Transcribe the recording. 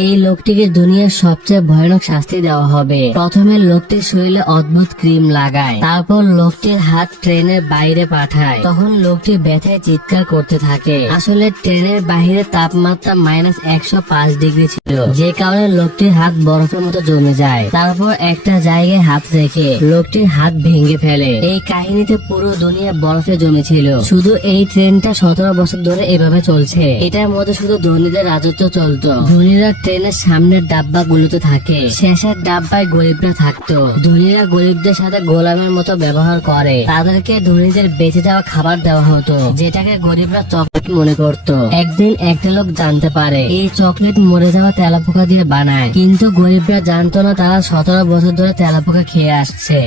এই লোকটিকে দুনিয়ার সবচেয়ে ভয়ানক শাস্তি দেওয়া হবে। প্রথমে লোকটির শরীরে অদ্ভুত ক্রিম লাগায়, তারপর লোকটির হাত ট্রেনের বাইরে পাঠায়। তখন লোকটি ব্যথায় চিৎকার করতে থাকে। আসলে ট্রেনের বাইরে তাপমাত্রা -105 ডিগ্রি ছিল, যে কারণে লোকটির হাত বরফের মতো জমে যায়। তারপর একটা জায়গায় হাত রেখে লোকটির হাত ভেঙে ফেলে। এই কাহিনীতে পুরো দুনিয়া বরফে জমেছিল। শুধু এই ট্রেনটা 17 বছর ধরে এভাবে চলছে। এটার মধ্যে শুধু ধনীদের রাজত্ব চলতো। ধনীরা ট্রেনের সামনের ডাব্বা গুলোতে থাকে, শেষের ডাব্বায় গরিবরা থাকতো। ধনীরা গরিবদের সাথে গোলামের মতো ব্যবহার করে। তাদেরকে ধনীদের বেঁচে যাওয়া খাবার দেওয়া হতো, যেটাকে গরিবরা চকলেট মনে করত। একদিন একটা লোক জানতে পারে এই চকলেট মরে যাওয়া তেলাপোকা দিয়ে বানায়, কিন্তু গরিবরা জানতো না তারা 17 বছর ধরে তেলাপোকা খেয়ে আসছে।